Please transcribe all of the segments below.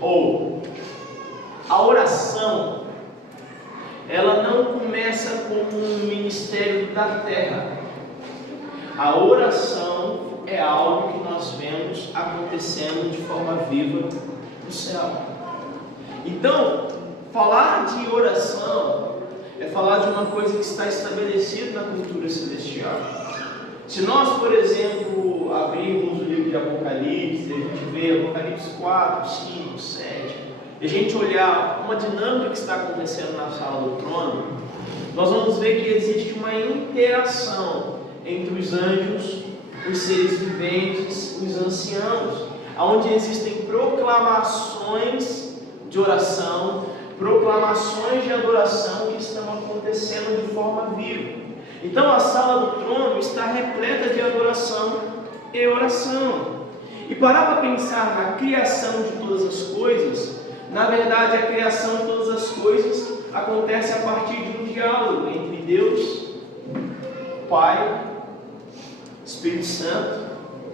Ou a oração, ela não começa como um ministério da terra. A oração é algo que nós vemos acontecendo de forma viva no céu. Então, falar de oração é falar de uma coisa que está estabelecida na cultura celestial. Se nós, por exemplo, abrirmos o livro de Apocalipse, a gente vê Apocalipse 4, 5, 7, e a gente olhar uma dinâmica que está acontecendo na sala do trono, nós vamos ver que existe uma interação entre os anjos, os seres viventes, os anciãos, onde existem proclamações de oração, proclamações de adoração que estão acontecendo de forma viva. Então a sala do trono está repleta de adoração e oração. E parar para pensar na criação de todas as coisas, na verdade a criação de todas as coisas acontece a partir de um diálogo entre Deus, Pai, Espírito Santo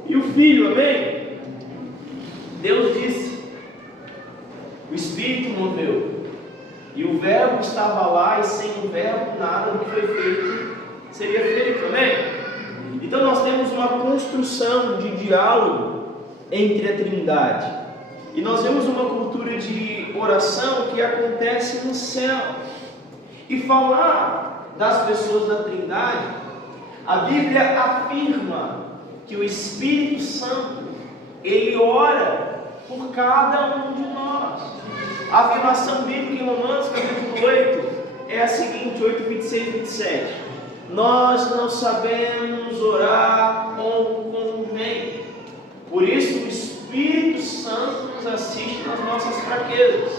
e o Filho, amém? Deus disse, o Espírito moveu, e o Verbo estava lá, e sem o Verbo nada do que foi feito seria feito, amém? Então nós temos uma construção de diálogo entre a Trindade, e nós vemos uma cultura de oração que acontece no céu. E falar das pessoas da Trindade, a Bíblia afirma que o Espírito Santo, ele ora por cada um de nós. A afirmação bíblica em Romanos capítulo 8 é a seguinte, 8, 26 e 27. Nós não sabemos orar como convém, por isso o Espírito Santo nos assiste nas nossas fraquezas,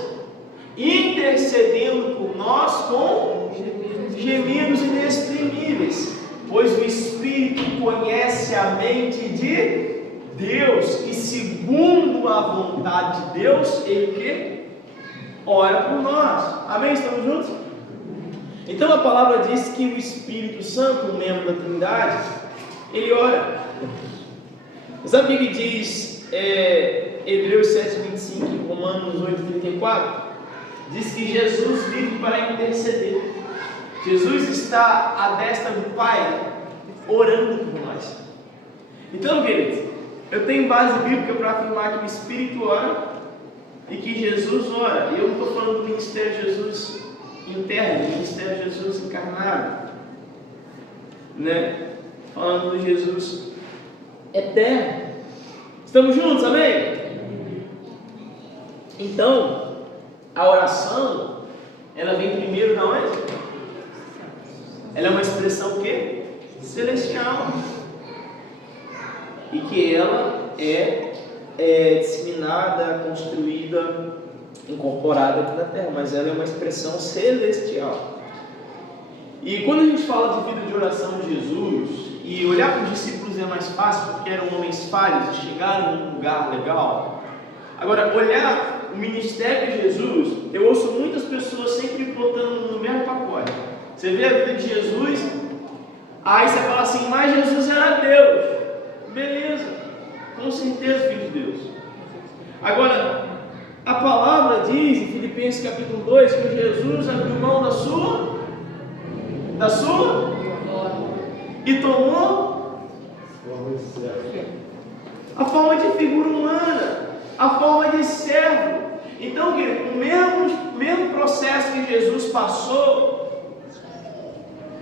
intercedendo por nós com gemidos inexprimíveis, pois o Espírito conhece a mente de Deus, e segundo a vontade de Deus, Ele que ora por nós. Amém? Estamos juntos? Então a palavra diz que o Espírito Santo, um membro da Trindade, ele ora. Sabe o que diz Hebreus 7,25 e Romanos 8,34? Diz que Jesus vive para interceder. Jesus está à destra do Pai, orando por nós. Então, queridos, eu tenho base bíblica para afirmar que o Espírito ora e que Jesus ora. E eu não estou falando do ministério de Jesus interno, do ministério de Jesus encarnado, né? Falando de Jesus eterno. Estamos juntos, amém? Então, a oração, ela vem primeiro da onde? Ela é uma expressão o quê? Celestial. E que ela é disseminada, construída, incorporada aqui na terra, mas ela é uma expressão celestial. E quando a gente fala de vida de oração de Jesus, e olhar para os discípulos é mais fácil, porque eram homens falhos e chegaram num lugar legal. Agora, olhar o ministério de Jesus, eu ouço muitas pessoas sempre botando no mesmo pacote. Você vê a vida de Jesus, aí você fala assim, mas Jesus era Deus. Beleza, com certeza, filho de Deus. Agora, a palavra diz em Filipenses capítulo 2 que Jesus abriu mão da sua e tomou a forma de figura humana, a forma de servo. Então, o mesmo processo que Jesus passou,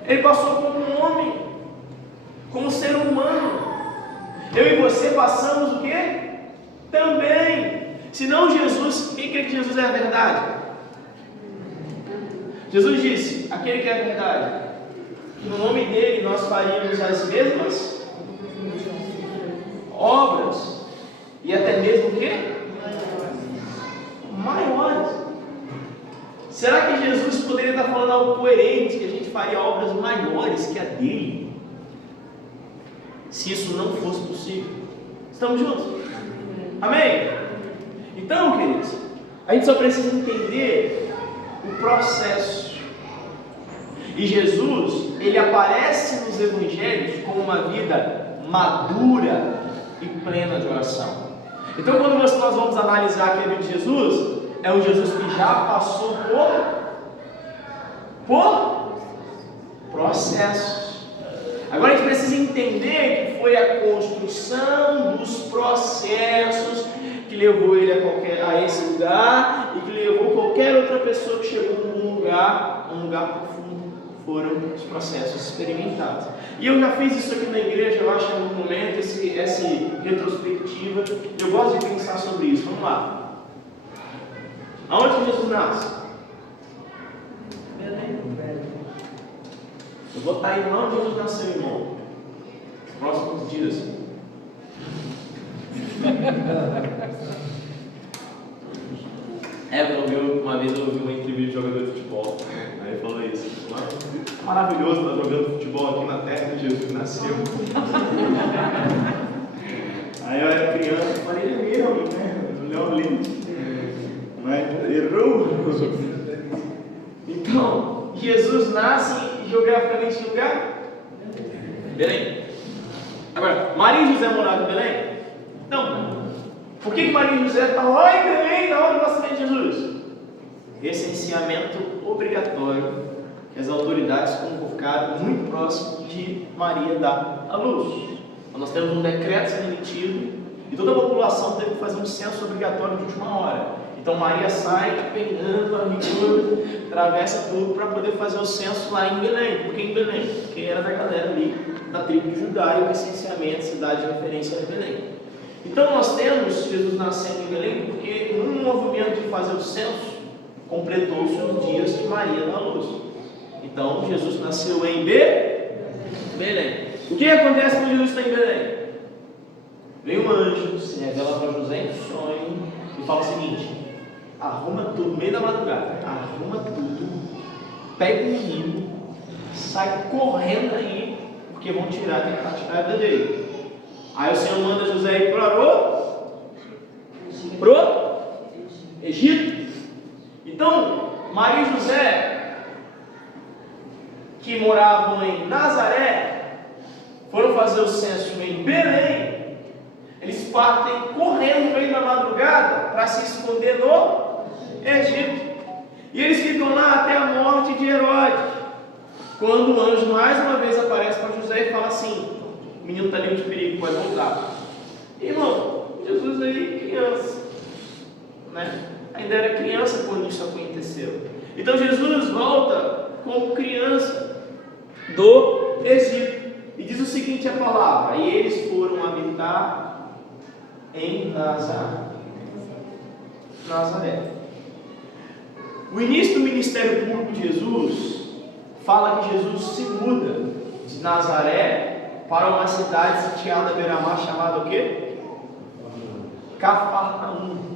ele passou como um homem, como um ser humano. Eu e você passamos o quê? Também. Senão Jesus, quem crê que Jesus é a verdade? Jesus disse, aquele que é a verdade, que no nome dele nós faríamos as mesmas obras, e até mesmo o quê? Maiores. Será que Jesus poderia estar falando algo coerente, que a gente faria obras maiores que a dele, se isso não fosse possível? Estamos juntos? Amém? Então, queridos, a gente só precisa entender o processo. E Jesus, ele aparece nos evangelhos com uma vida madura e plena de oração. Então, quando nós vamos analisar aqui a vida de Jesus, é um Jesus que já passou por processos. Agora a gente precisa entender que foi a construção dos processos que levou ele a esse lugar e que levou qualquer outra pessoa que chegou num lugar profundo. Foram os processos experimentados. E eu já fiz isso aqui na igreja, eu acho, em algum momento, essa retrospectiva. Eu gosto de pensar sobre isso. Vamos lá. Aonde Jesus nasce? Belém. Eu vou estar aí onde Jesus nasceu, irmão. Nos próximos dias. Uma vez eu ouvi uma entrevista de jogador de futebol. Aí ele falou isso. Maravilhoso estar jogando futebol aqui na terra de Jesus que nasceu. Aí eu era criança e falei, ele é mesmo, né? O Leão lindo. Mas errou. Então, Jesus nasce geograficamente em lugar? Belém. Agora, Maria e José moravam em Belém? Não. Por que Maria e José estão lá em Belém na hora do nascimento de Jesus? Recenseamento obrigatório que as autoridades convocaram muito próximo de Maria dar à luz. Então, nós temos um decreto sendo emitido e toda a população teve que fazer um censo obrigatório de última hora. Então Maria sai pegando a miúda, atravessa tudo para poder fazer o censo lá em Belém. Por que em Belém? Porque era da galera ali da tribo de Judá e o recenseamento, cidade de referência era Belém. Então nós temos Jesus nascendo em Belém porque num movimento de fazer o censo completou-se os dias de Maria na luz. Então Jesus nasceu em Belém. O que acontece quando Jesus está em Belém? Vem um anjo, se revela para José em sonho e fala o seguinte: arruma tudo, no meio da madrugada, arruma tudo, pega o menino, sai correndo aí, porque vão tentar tirar a vida dele. Aí o Senhor manda José ir pro Egito. Então, Maria e José, que moravam em Nazaré, foram fazer o censo em Belém. Eles partem correndo no meio da madrugada para se esconder no Egito. E eles ficam lá até a morte de Herodes. Quando o anjo mais uma vez aparece para José e fala assim: o menino está livre de perigo, pode voltar. Irmão, Jesus aí, criança, né? Ainda era criança quando isso aconteceu. Então Jesus volta como criança do Egito. E diz o seguinte a palavra: e eles foram habitar em Nazaré. O início do ministério público de Jesus fala que Jesus se muda de Nazaré para uma cidade sitiada à beira-mar chamada o quê? Cafarnaum.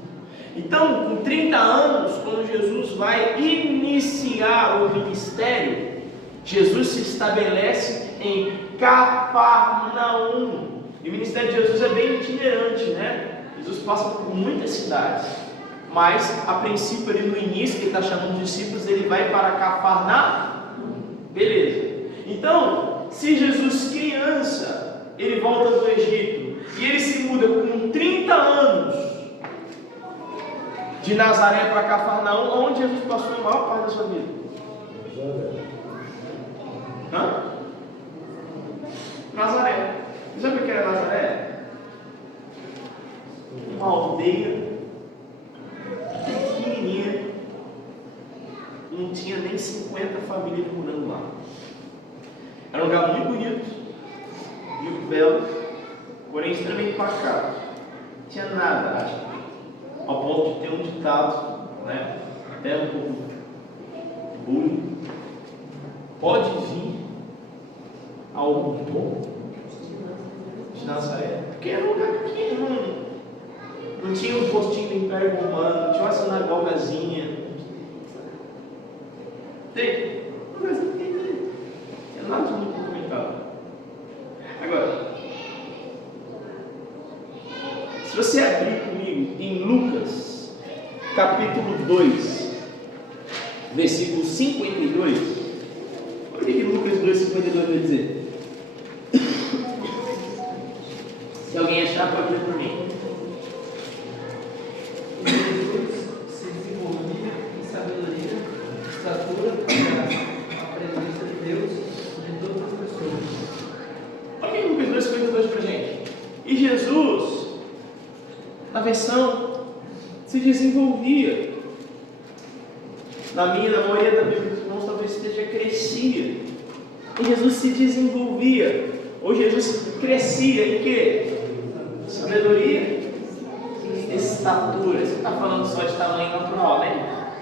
Então, com 30 anos, quando Jesus vai iniciar o ministério, Jesus se estabelece em Cafarnaum. E o ministério de Jesus é bem itinerante, né? Jesus passa por muitas cidades, mas a princípio ali no início, que ele está chamando os discípulos, ele vai para Cafarnaum. Beleza. Então, se Jesus criança, ele volta do Egito, e ele se muda com 30 anos, de Nazaré para Cafarnaum, onde Jesus passou a maior parte da sua vida? Nazaré. Você sabe o que era Nazaré? Uma aldeia pequenininha, não tinha nem 50 famílias morando lá. Era um lugar muito bonito, muito belo, porém extremamente pacato. Não tinha nada, acho, ao ponto de ter um ditado, né? Até um pouco de bullying. Pode vir algo bom de Nazaré, porque era um lugar pequeno, não tinha um postinho do Império Romano, não tinha uma sinagogazinha. Tem uma coisa pequenininha, é nada de muito documentado. Agora, se você abrir comigo em Lucas, capítulo 2, versículo 52, olha o que Lucas 2, 52 vai dizer. Se alguém achar, pode ler por mim. versão se desenvolvia. Na maioria da Bíblia dos irmãos talvez esteja crescia. E Jesus se desenvolvia. Ou Jesus crescia em quê? Sabedoria, estatura. Você está falando só de tamanho natural, né?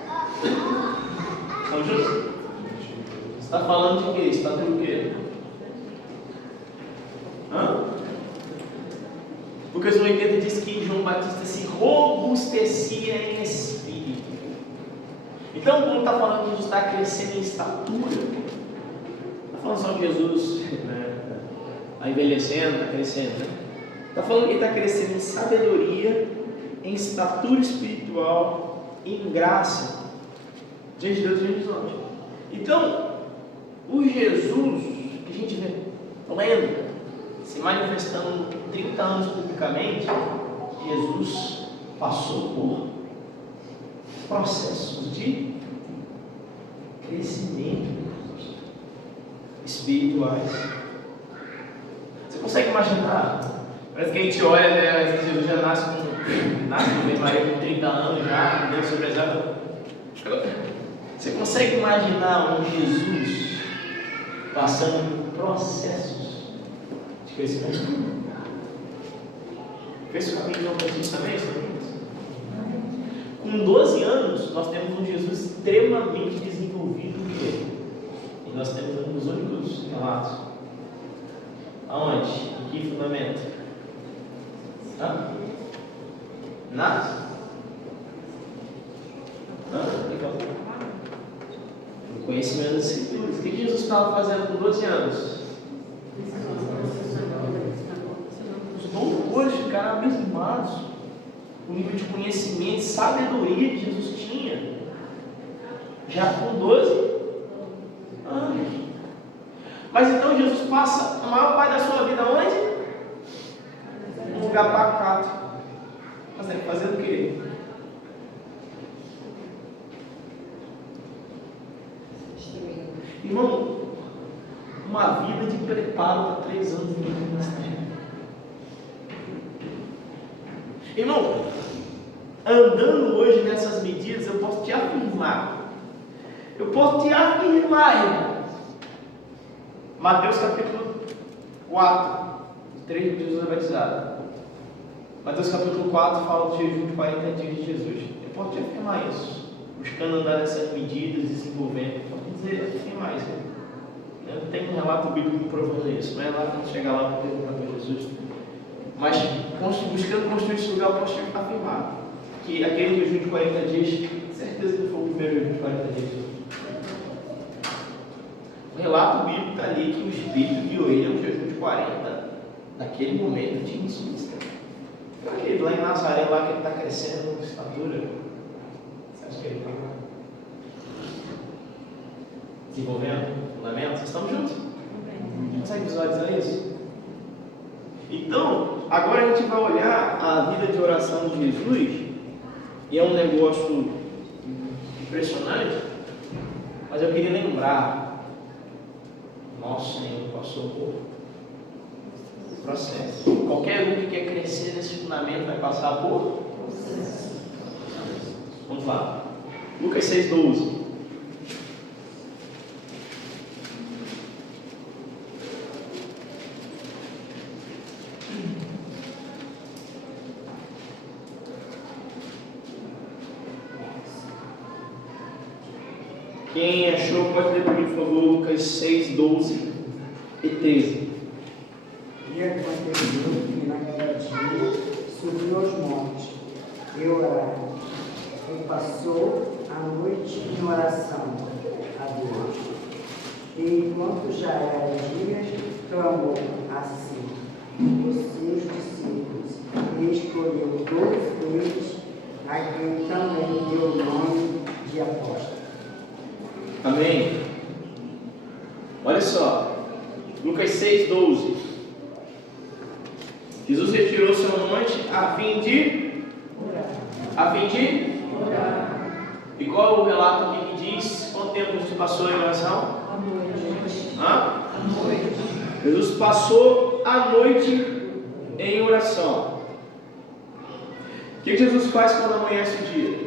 Estamos juntos? Você está falando de quê? Estatura o quê? Lucas 1,80 diz que João Batista se robustecia em espírito. Então, quando está falando que Jesus está crescendo em estatura, está falando só que Jesus está envelhecendo, está crescendo. Está falando que ele está crescendo em sabedoria, em estatura espiritual, em graça, diante de Deus e diante dos homens. Então, o Jesus que a gente vê lendo, se manifestando 30 anos publicamente, Jesus passou por processos de crescimento espirituais. Você consegue imaginar? Parece que a gente olha, né? Jesus já nasce com Maria com 30 anos já, Deus sobresalta. Você consegue imaginar um Jesus passando por processos de crescimento? Fez o caminho de João Batista também? Com 12 anos, nós temos um Jesus extremamente desenvolvido nele. E nós temos um dos únicos relatos. Aonde? Em que fundamento? No conhecimento das Escrituras. O que Jesus estava fazendo com 12 anos? Os doutores ficaram abismados. O nível de conhecimento e sabedoria que Jesus tinha. Já com 12 anos. Mas então Jesus passa a maior parte da sua vida onde? Num lugar pacato. Mas tem que fazer o quê? Irmão, uma vida de preparo para 3 anos de ministério. Irmão, andando hoje nessas medidas, eu posso te afirmar. Irmão. Mateus capítulo 4, 3 de Jesus é batizado. Mateus capítulo 4 fala do jejum de 40 dias de Jesus. Eu posso te afirmar isso. Buscando andar nessas medidas, desenvolvendo. Eu posso afirmar isso. Eu não tenho um relato bíblico provando isso. Não é lá quando chegar lá para perguntar para Jesus. Mas buscando construir esse lugar, eu posso te afirmar que aquele jejum de 40 dias, certeza que foi o primeiro jejum de 40 dias. O relato bíblico está ali que o Espírito guiou ele a um jejum de 40, naquele momento de início. Aquele lá em Nazaré, lá que ele está crescendo em estatura, você acha que ele está desenvolvendo fundamentos? Vocês estão juntos? Consegue visualizar isso? Então, agora a gente vai olhar a vida de oração de Jesus, e é um negócio impressionante, mas eu queria lembrar. Nosso Senhor passou por processo. Qualquer um que quer crescer nesse fundamento vai passar por processo. Vamos lá. Lucas 6,12. Quem achou pode ler comigo, por favor, Lucas 6, 12 e 13. E aconteceu que naquele dia subiu aos montes e orava, e passou a noite em oração a Deus. E enquanto já era dia, clamou assim os seus discípulos, e escolheu 12 deles, a quem também deu o nome de apóstolos. Amém? Olha só, Lucas 6, 12. Jesus retirou-se ao monte a fim de orar. E qual é o relato aqui que diz quanto tempo Jesus passou em oração? A noite. Jesus passou a noite em oração. que Jesus faz quando amanhece o dia?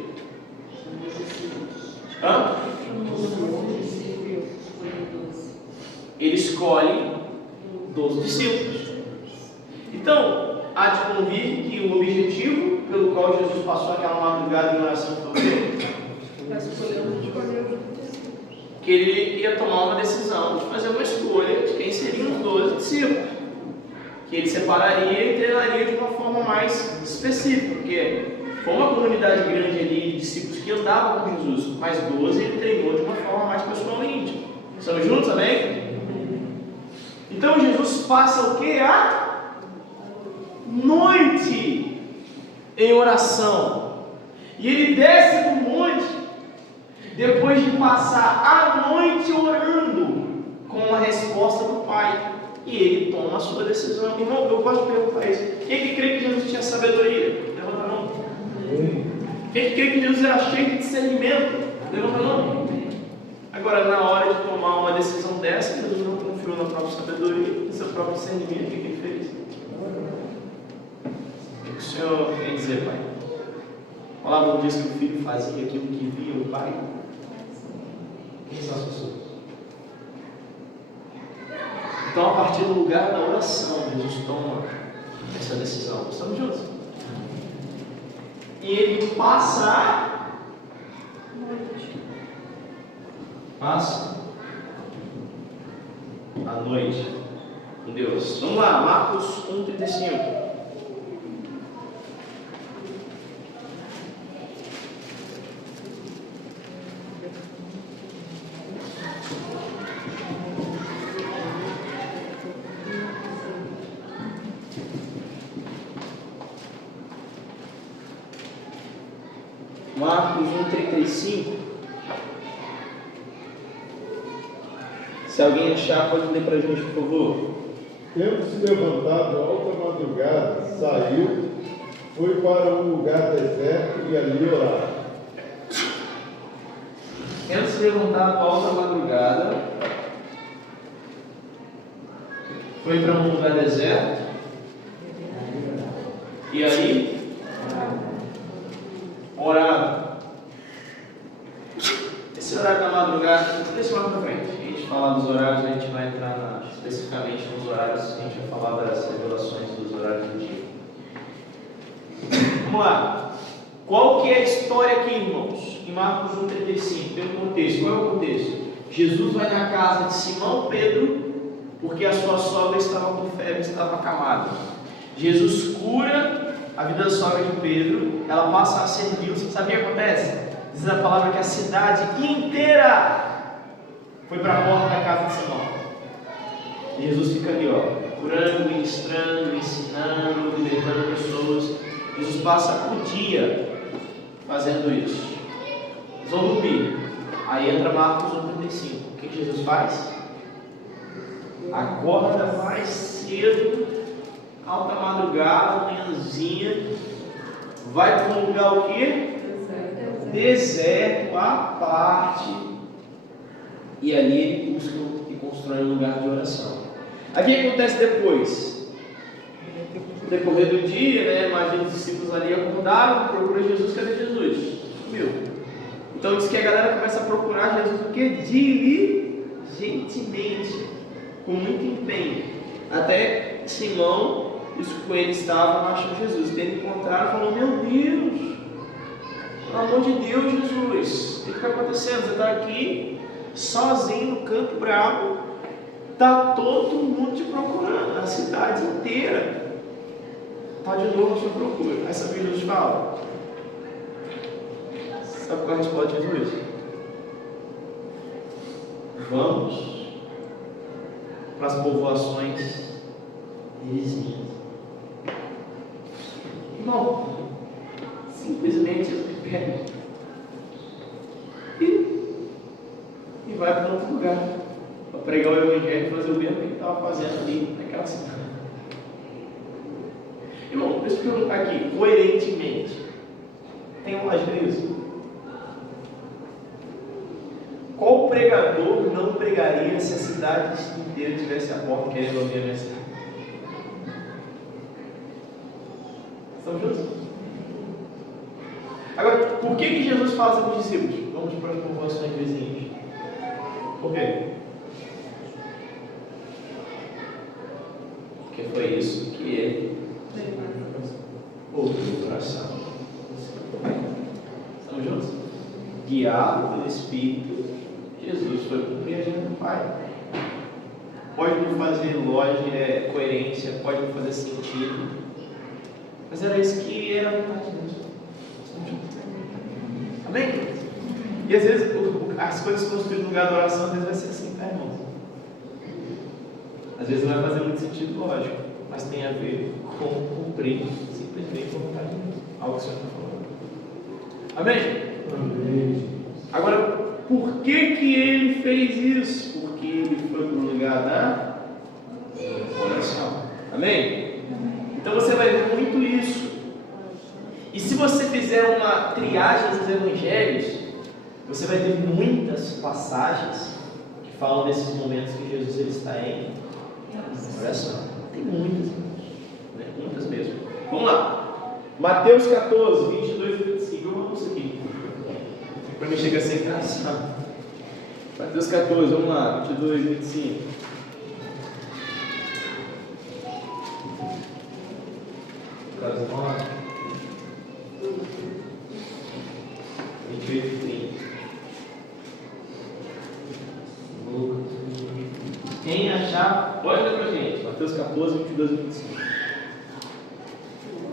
Hã? Ele escolhe 12 discípulos. Então, há de convir que o objetivo pelo qual Jesus passou aquela madrugada em oração foi o quê? Que ele ia tomar uma decisão de fazer uma escolha de quem seriam os 12 discípulos, que ele separaria e treinaria de uma forma mais específica, porque foi uma comunidade grande ali de discípulos que andavam com Jesus, mas 12 ele treinou de uma forma mais pessoal e íntima. Estamos juntos, amém? Então Jesus passa o que? A noite em oração, e ele desce do monte depois de passar a noite orando com a resposta do Pai, e ele toma a sua decisão. Irmão, eu gosto de perguntar isso: quem que crê que Jesus tinha sabedoria? Levanta a mão. Quem que crê que Jesus era cheio de discernimento? Levanta a mão. Agora, na hora de tomar uma decisão dessa, Jesus não confiou na própria sabedoria, no seu próprio discernimento. O que ele fez? O que o Senhor quer dizer, Pai? A palavra diz que o filho fazia aquilo que via o Pai. Quem são as pessoas? Então, a partir do lugar da oração, Jesus toma essa decisão. Estamos juntos? E ele passa a noite com Deus. Vamos lá, Marcos 1,35. Marcos 1,35. Se alguém achar, pode ler para a gente, por favor. Tendo se levantado alta madrugada, saiu, foi para um lugar deserto e ali orar. Tendo se levantado alta madrugada, foi para um lugar deserto e aí orava. Esse horário da madrugada, deixa eu para frente. A gente falar dos horários, a gente vai entrar especificamente nos horários, a gente vai falar das revelações dos horários do dia. Vamos lá. Qual que é a história aqui, irmãos? Em Marcos 1,35, tem um contexto. Qual é o contexto? Jesus vai na casa de Simão Pedro, porque a sua sogra estava com febre, estava acamada. Jesus cura a vida da sogra de Pedro, ela passa a servi-lo. Sabe o que acontece? Diz a palavra que a cidade inteira foi para a porta da casa de Simão. E Jesus fica ali, curando, ministrando, ensinando, libertando pessoas. Jesus passa o dia fazendo isso. Eles vão dormir. Aí entra Marcos 1,35. O que Jesus faz? Acorda mais cedo, alta madrugada, manhãzinha, vai para um lugar o quê? Deserto, à parte, e ali ele busca e constrói um lugar de oração. Aqui o que acontece depois? No decorrer do dia, imagina os discípulos ali acordaram, procuram Jesus. Cadê Jesus? Sumiu. Então diz que a galera começa a procurar Jesus o quê? Diligentemente, com muito empenho, até Simão, os com ele estavam, acham Jesus. Tendo encontrado, falou: meu Deus, pelo amor de Deus, Jesus, o que está acontecendo? Você está aqui sozinho no Campo Bravo, está todo mundo te procurando, a cidade inteira está de novo à sua procura. Aí sabe o que Jesus fala? Sabe qual é a resposta de Jesus? Vamos para as povoações vizinhas. Irmão, simplesmente pega e vai para outro lugar para pregar o evangelho e fazer o mesmo que ele estava fazendo ali naquela cidade. Irmão, deixa eu perguntar aqui, coerentemente, tem lógica nisso? Qual pregador não pregaria se a cidade inteira tivesse a porta querendo ouvir a mensagem? Estamos juntos? por que Jesus fala com os discípulos? Vamos para as povoações vizinhas. Por quê? Porque foi isso que ele ouviu o coração. Estamos juntos? Guiado pelo Espírito, Jesus foi cumprir a agenda do Pai. Pode não fazer lógica, coerência, pode não fazer sentido, mas era isso que era a vontade de Deus. Estamos juntos? Amém? E às vezes as coisas construídas no lugar da oração, às vezes vai ser assim, tá, irmãos? Às vezes não vai fazer muito sentido, lógico, mas tem a ver com cumprir simplesmente a vontade de Deus. Algo que o Senhor está falando. Amém? Amém. Agora, por que ele fez isso? Porque ele foi para o lugar da oração. Amém? Então você vai ver muito isso. E se você fizer uma triagem dos evangelhos, você vai ter muitas passagens que falam desses momentos que Jesus ele está em oração. Tem muitas, né? Muitas mesmo. Vamos lá. Mateus 14, 22 e 25. Vamos aqui. Para mim chega a ser engraçado. Mateus 14, vamos lá, 22 e 25. Vamos lá. 28 e 30. Quem achar, pode ler para a gente. Mateus 14, 22 e 25.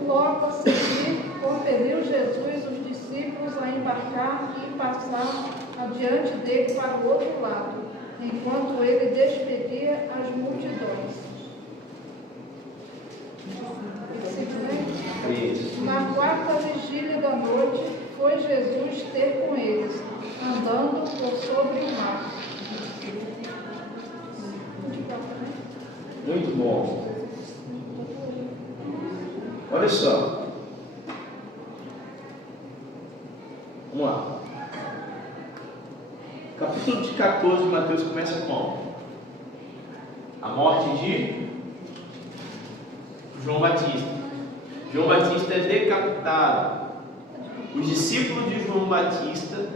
Logo a seguir, compeliu Jesus os discípulos a embarcar e passar adiante dele para o outro lado, enquanto ele despedia as multidões. Na quarta vigília da noite, foi Jesus ter com eles, andando por sobre o mar. Muito bom. Olha só. Vamos lá. Capítulo de 14 de Mateus começa com a morte de João Batista. João Batista é decapitado. Os discípulos de João Batista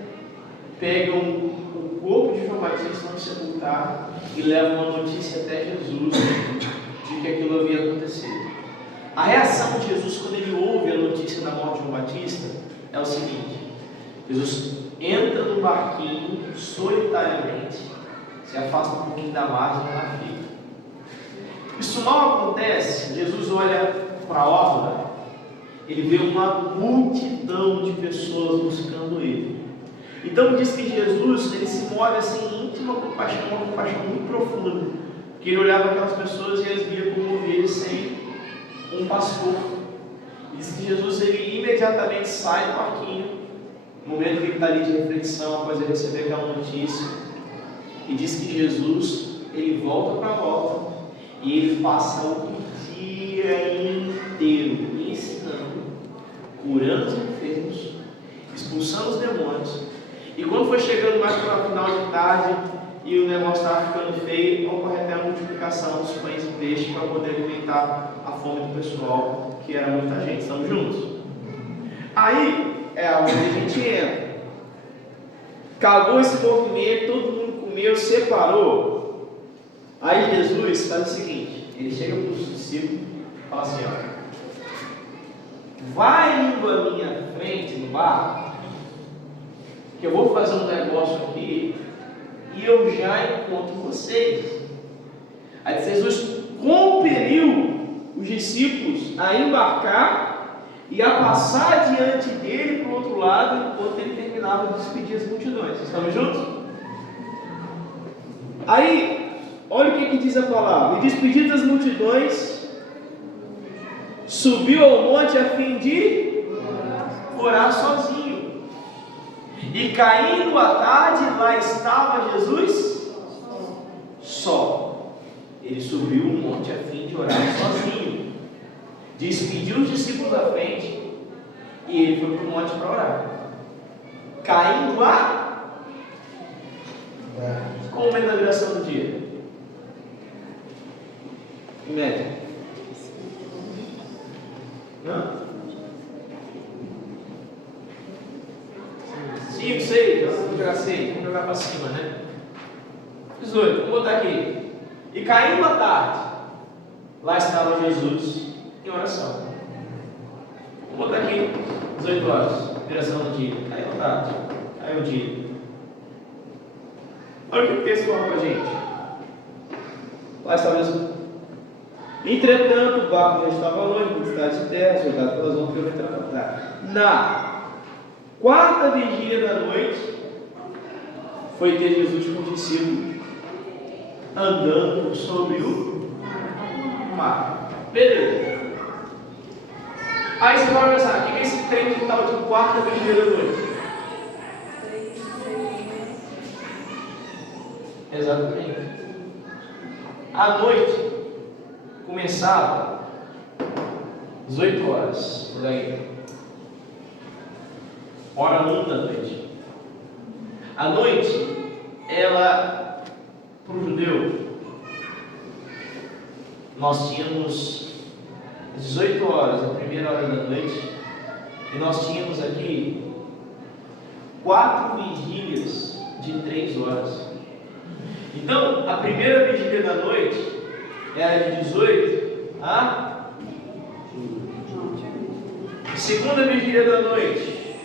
pegam o corpo de João Batista, vão sepultar e levam a notícia até Jesus de que aquilo havia acontecido. A reação de Jesus quando ele ouve a notícia da morte de João Batista é o seguinte: Jesus entra no barquinho solitariamente, se afasta um pouquinho da margem e lá fica. Isso mal acontece. Jesus olha para a orla, ele vê uma multidão de pessoas buscando ele. Então diz que Jesus ele se move assim em íntima compaixão, uma compaixão muito profunda, porque ele olhava aquelas pessoas e as via como ovelhas sem um pastor. Diz que Jesus ele imediatamente sai do barquinho, no momento que ele está ali de reflexão, após ele receber aquela notícia, e diz que Jesus ele volta para a volta e ele passa o dia inteiro ensinando, curando os enfermos, expulsando os demônios. E quando foi chegando mais para o final de tarde e o negócio estava ficando feio, ocorre até a multiplicação dos pães e peixes para poder alimentar a fome do pessoal, que era muita gente. Estamos juntos? Aí é onde a gente entra. Acabou esse movimento, todo mundo comeu, separou. Aí Jesus faz o seguinte: ele chega para os discípulos e fala assim: olha, vai indo à minha frente no barco, que eu vou fazer um negócio aqui e eu já encontro vocês. Aí Jesus compeliu os discípulos a embarcar e a passar diante dele para o outro lado, enquanto ele terminava de despedir as multidões. Estamos juntos? Aí, olha o que diz a palavra: e despedido das multidões, subiu ao monte a fim de orar sozinho. E caindo a tarde, lá estava Jesus só. Ele subiu o monte a fim de orar sozinho. Despediu os discípulos da frente e ele foi para o monte para orar. Caindo a... Qual o momento da viração do dia? Em média. 5, 6, vamos jogar 6, vamos jogar para cima, né? 18, vamos botar aqui. E caindo a tarde, lá estava Jesus em oração. Vamos botar aqui, 18 horas, viração do dia. Caiu a tarde, caiu o dia. Olha o que o texto fala para a gente. Lá estava Jesus. Entretanto, o barco já estava longe, por distância de terra, soltado pelas ondas, eu entrar para trás. Na quarta vigília da noite, foi ter Jesus com os discípulos andando sobre o mar. Beleza. Aí você vai pensar, o que é esse trem de tal de quarta vigília da noite? Exatamente. À noite começava 18 horas, por aí. Hora 1 da noite. A noite, ela, para o judeu, nós tínhamos 18 horas, a primeira hora da noite, e nós tínhamos aqui 4 vigílias de 3 horas. Então, a primeira vigília da noite era de 18 a segunda vigília da noite,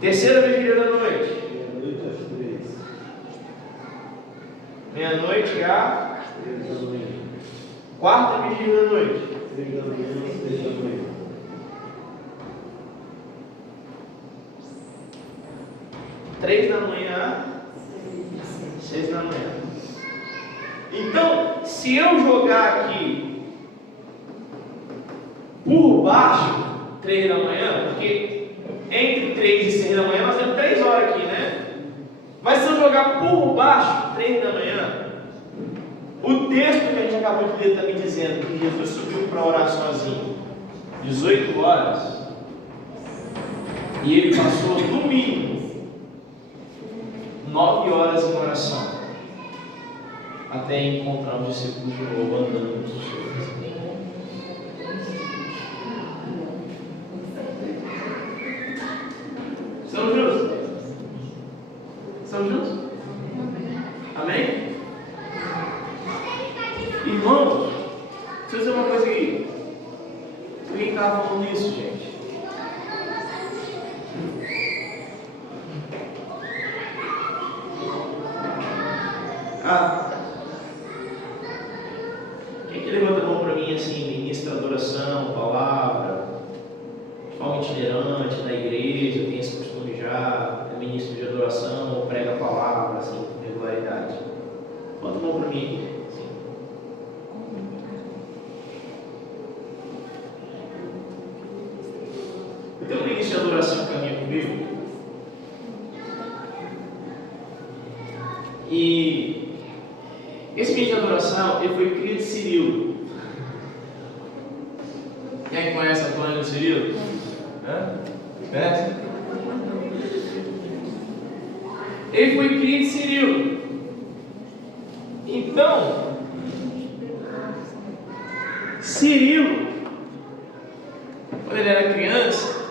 terceira vigília da noite, meia-noite a quarta vigília da noite, 3 da manhã, 6 da manhã. Então, se eu jogar aqui por baixo 3 da manhã, porque entre 3 e 6 da manhã nós temos 3 horas aqui, né? Mas se eu jogar por baixo 3 da manhã, o texto que a gente acabou de ler está me dizendo que Jesus subiu para orar sozinho 18 horas e ele passou no mínimo 9 horas em oração até encontrar os discípulos de novo andando com os seus. Estamos juntos? Estamos juntos? Amém? Irmãos, deixa eu dizer uma coisa aqui. Quem estava falando isso, gente? Quem que levanta a mão para mim assim, ministra adoração, palavra, de forma itinerante na igreja, tem esse costume já, é ministro de adoração, ou prega a palavra, assim, com regularidade? Levanta a mão para mim aqui. Assim. Eu tenho um ministro de adoração que caminha comigo. E esse ministro de adoração, ele foi cria de Cirilo. Quem conhece Antônio do Cirilo? Conhece? Ele foi cria de Cirilo. Então, Cirilo, quando ele era criança,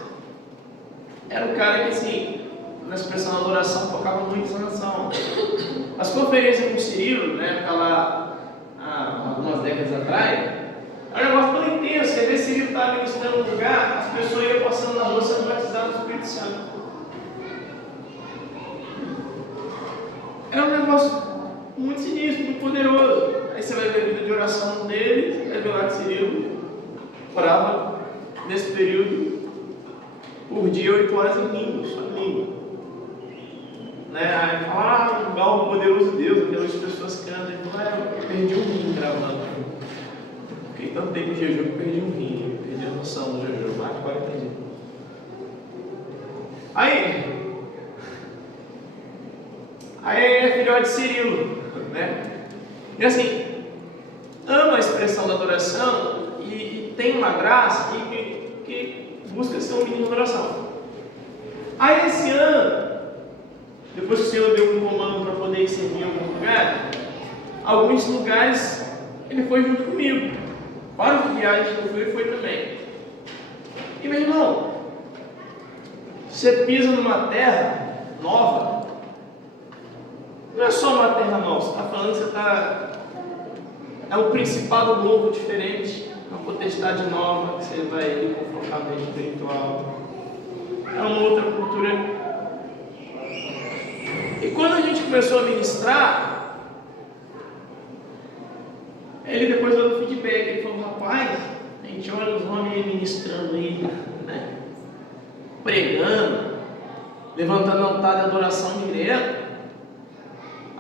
era um cara que assim, na expressão da adoração, tocava muito essa nação. As conferências com o Cirilo, né, há algumas décadas atrás, era um negócio tão intenso, que às vezes o Cirilo estava ministrando um lugar, as pessoas iam passando na rua sendo batizadas no Espírito Santo. Era um negócio muito sinistro, muito poderoso. Aí você vai ver a vida de oração dele, vai ver lá que Cirilo orava nesse período por dia 8 horas em língua, só em língua. Né? Aí fala, o poderoso Deus, aquelas pessoas cantam, ele fala, eu perdi um rim gravando. Fiquei tanto tempo em jejum que perdi um rim, perdi a noção do jejum, mais de 40 dias. Aí é filhote de Cirilo, né? E assim, ama a expressão da adoração e tem uma graça que busca ser um menino de adoração. Aí esse ano, depois que o Senhor deu um comando para poder servir em algum lugar, alguns lugares ele foi junto comigo. Várias viagens que eu fui, ele foi também. E meu irmão, Você pisa numa terra nova, não é só uma terra nova, você está falando que você está. É um principado novo, diferente, uma potestade nova que você vai lhe confrontar no meio espiritual. É uma outra cultura. E quando a gente começou a ministrar, ele depois deu um feedback, ele falou: rapaz, a gente olha os homens aí ministrando aí, né? Pregando, levantando altar de adoração direto.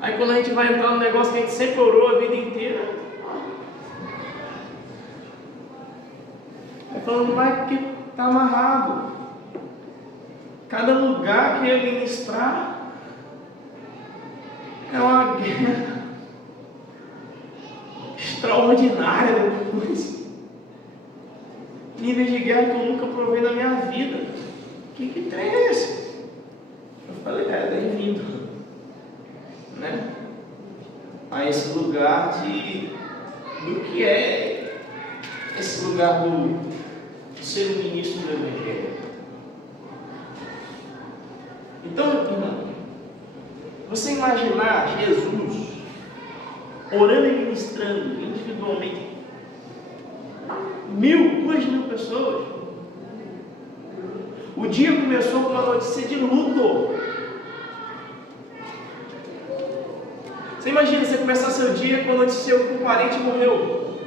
Aí quando a gente vai entrar no negócio que a gente sempre orou a vida inteira, aí falando, vai porque está amarrado. Cada lugar que ele ministrar é uma guerra extraordinária depois. Níveis de guerra que eu nunca provei na minha vida. Que trem é esse? Eu falei, bem-vindo, né? A esse lugar do que é esse lugar do ser um ministro do Evangelho. Então, irmão, você imaginar Jesus orando e ministrando individualmente 1.000, 2.000 pessoas. O dia começou com uma notícia de luto. Você imagina você começar seu dia com a notícia que um parente morreu.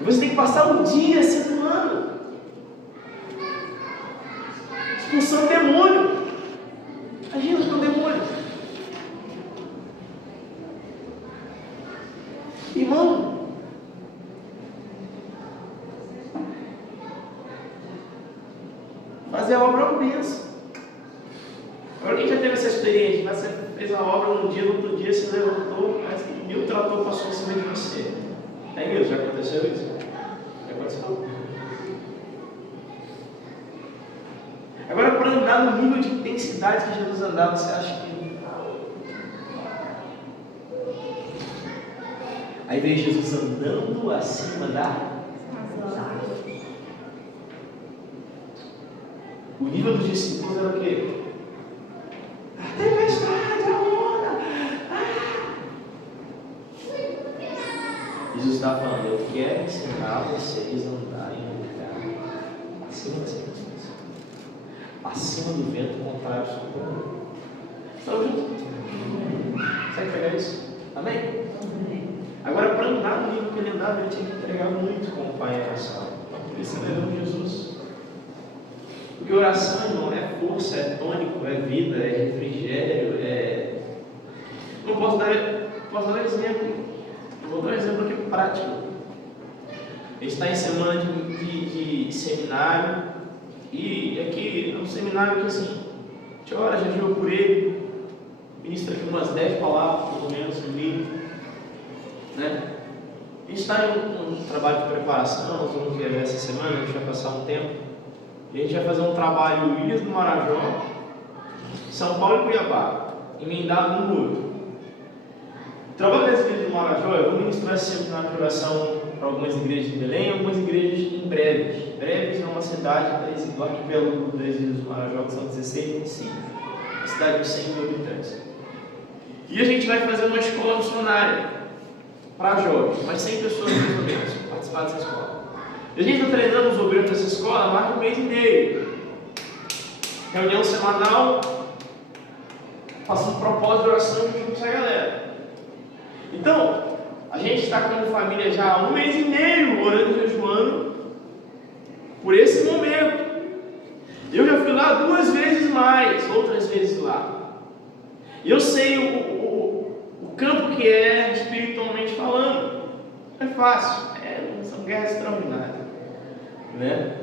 E você tem que passar um dia circulando, expulsando demônio. Imagina com demônio. Irmão, fazer a obra é uma bênção. Agora quem já teve essa experiência, você fez a obra num dia, no outro dia você levantou, parece que 1000 trator passou em cima de você. É mesmo? Já aconteceu isso? Já aconteceu? Agora, para andar no nível de intensidade que Jesus andava, você acha que... Aí veio Jesus andando acima da... O nível dos discípulos era o quê? A tempestade, a onda. Jesus estava falando, eu quero ensinar vocês a andar em um lugar acima das circunstâncias, acima do vento contrário socorro. Estão juntos? Consegue pegar isso? Amém? Agora, para andar no nível que ele andava, ele tinha que entregar muito com o Pai em oração. Por isso ele levou Jesus. Porque oração, irmão, é força, é tônico, é vida, é refrigério, é... Não posso dar exemplo. Eu vou dar um exemplo aqui prático. A gente está em semana de seminário. E aqui é um seminário que assim, a gente ora, já jejua por ele, ministra aqui umas 10 palavras, pelo menos, no mínimo, né? A gente está em um trabalho de preparação, nós vamos viajar essa semana, a gente vai passar um tempo. A gente vai fazer um trabalho em Ilhas do Marajó, São Paulo e Cuiabá, emendado um no outro. O trabalho das Ilhas do Marajó, eu vou ministrar esse seminário de oração para algumas igrejas de Belém e algumas igrejas em Breves. Breves é uma cidade do arquipélago das Ilhas do Marajó, que são 16 municípios, uma cidade de 100 mil habitantes. E a gente vai fazer uma escola missionária para jovens, mais 100 pessoas mais ou menos participar dessa escola. E a gente está treinando os obreiros dessa escola há mais de um mês e meio. Reunião semanal, passando propósito de oração junto com essa galera. Então, a gente está como família já há um mês e meio orando e jejuando por esse momento. Eu já fui lá 2 vezes mais, outras vezes lá. E eu sei o campo que é espiritualmente falando. Não é fácil, são guerras extraordinárias, né?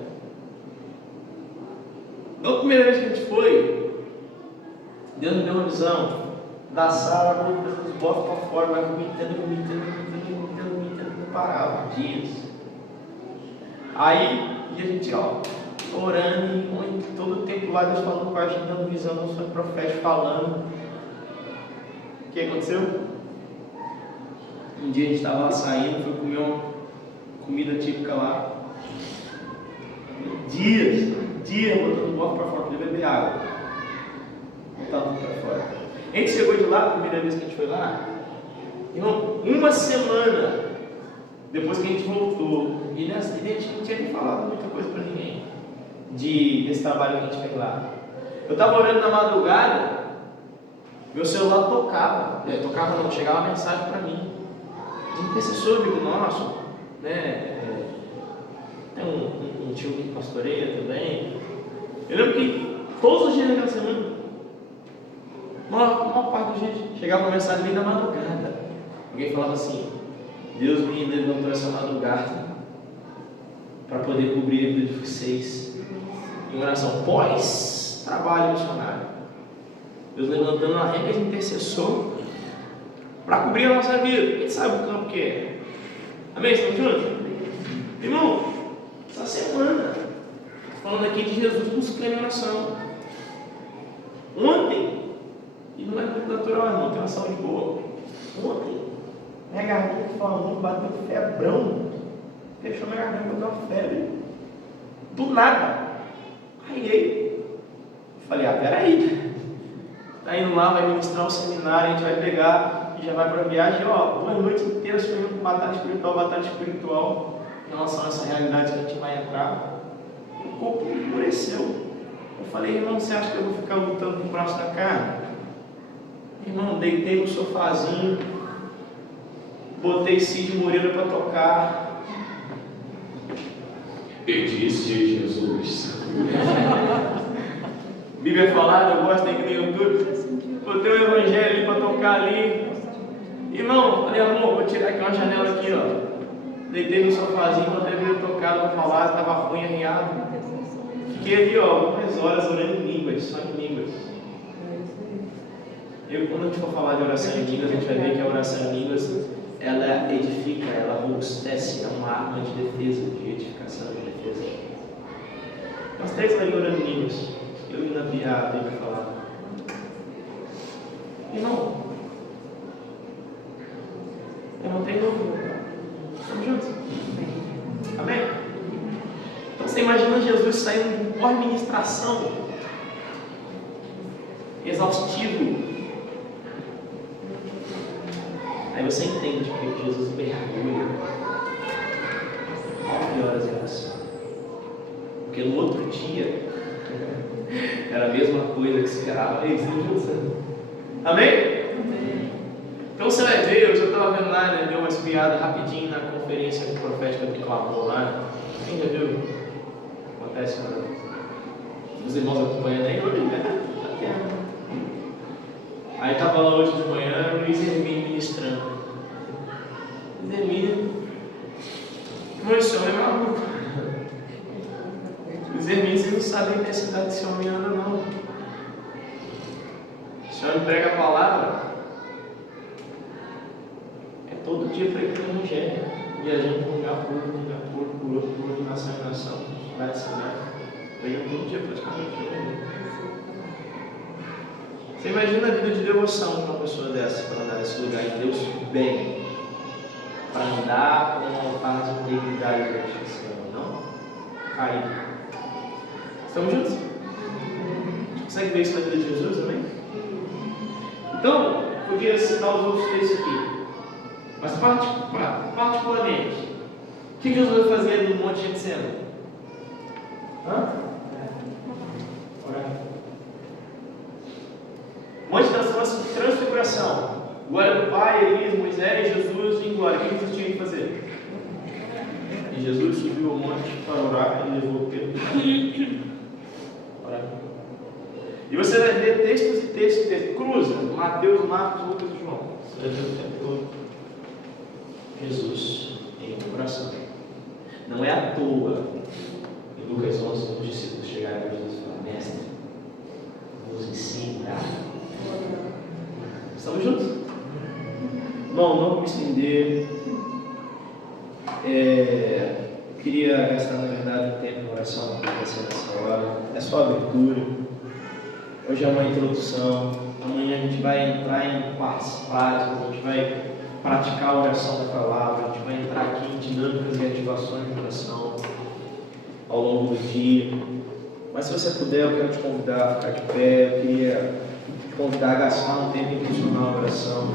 Da primeira vez que a gente foi, Deus me deu uma visão da sala, os botos para fora, vai vomitando, não parava, dias. Aí, e a gente, orando, e todo o tempo lá, Deus falando com a gente, dando visão, não sou profeta falando. O que aconteceu? Um dia a gente estava lá saindo, foi comer uma comida típica lá. Dias botando o copo para fora para ele beber água. Botar tudo para fora. A gente chegou de lá, a primeira vez que a gente foi lá, irmão, uma semana depois que a gente voltou, e nessa a gente não tinha nem falado muita coisa para ninguém desse trabalho que a gente fez lá. Eu estava orando na madrugada, meu celular tocava não, chegava uma mensagem para mim, de intercessor, amigo nosso, né? Tem um tio que pastoreia também. Eu lembro que todos os dias daquela semana, a maior parte dos dias, chegava uma mensagem bem da madrugada. Alguém falava assim: Deus me levantou essa madrugada para poder cobrir a vida de vocês em oração pós-trabalho missionário. Deus levantando uma regra de intercessor para cobrir a nossa vida. A gente sabe o campo que é. Amém? Estamos juntos? Irmão, essa semana, falando aqui de Jesus buscando oração. Ontem, e não é muito natural, não, tem uma saúde boa. Ontem, minha garganta falando muito, bateu febrão. Fechou minha garganta, bateu uma febre. Do nada. Aí, falei: peraí. Tá indo lá, vai ministrar um seminário, a gente vai pegar e já vai para a viagem, uma noite inteira sofrendo com batalha espiritual em relação a essa realidade que a gente vai entrar. O corpo endureceu. Eu falei: irmão, você acha que eu vou ficar lutando com o braço da carne? Irmão, deitei no sofazinho, botei Cid Moreira para tocar. E disse Jesus. Bíblia falada, eu gosto, tem que ler tudo. Botei o evangelho ali para tocar ali. Irmão, falei: amor, vou tirar aqui uma janela aqui, ó. Deitei no sofazinho, botei a Bíblia tocada para falar, estava ruim, arranhado. Fiquei ali, algumas horas orando em línguas, só em línguas. Quando a gente for falar de oração em línguas, a gente vai ver que a oração em línguas, ela edifica, ela robustece, é uma arma de defesa, de edificação, de defesa. Nós três ali orando em línguas. Eu e a Bíblia falava: irmão, eu não tenho dúvida. Estamos juntos? Amém? Então você imagina Jesus saindo de uma administração exaustivo. Aí você entende que Jesus mergulha 9 horas em oração. Porque no outro dia era a mesma coisa que se esperava. Ei, estamos juntos? Amém? Amém? Então você vai ver, eu já estava vendo lá, né? Deu uma espiada rapidinho na conferência profética do clamor lá. Quem já viu? Acontece, né? Os irmãos acompanhando aí hoje, né? Aí estava lá hoje de manhã, Luiz Hermínio ministrando. Luiz Hermínio, esse homem é maluco. Luiz Hermínio, vocês não sabem a intensidade desse homem anda, não. Esse homem prega a palavra, é todo dia pregando o evangelho, viajando de um lugar por outro, por nação em nação, vai se dar, pregando todo dia praticamente. Você imagina a vida de devoção de uma pessoa dessa, para andar nesse lugar de Deus bem, para andar com um altar de integridade e gratificação, não cair. Estamos juntos? Você consegue ver isso na vida de Jesus também? Então, eu podia citar os outros textos aqui, mas particularmente, o que Jesus vai fazer no Monte Getsemane? Orar. Monte da Transfiguração, glória do Pai, Elias, Moisés, Jesus em glória. O que Jesus tinha que fazer? E Jesus subiu ao monte para orar e levou Pedro. Orar. E você vai ver textos e textos. Cruza Mateus, Marcos, Lucas e João. Você vai ver o tempo todo Jesus em oração. Não é à toa. Em Lucas 11, os discípulos chegaram para Jesus e falaram: mestre, nos ensine a orar. Estamos juntos? Bom, não vou me estender. Eu queria gastar, na verdade, um tempo em oração com você nessa hora. É só abertura. Hoje é uma introdução. Amanhã a gente vai entrar em partes práticas. A gente vai praticar a oração da palavra. A gente vai entrar aqui em dinâmicas e ativações de oração. ao longo do dia. Mas se você puder, eu quero te convidar a ficar de pé, eu queria te convidar a gastar um tempo intencional em oração.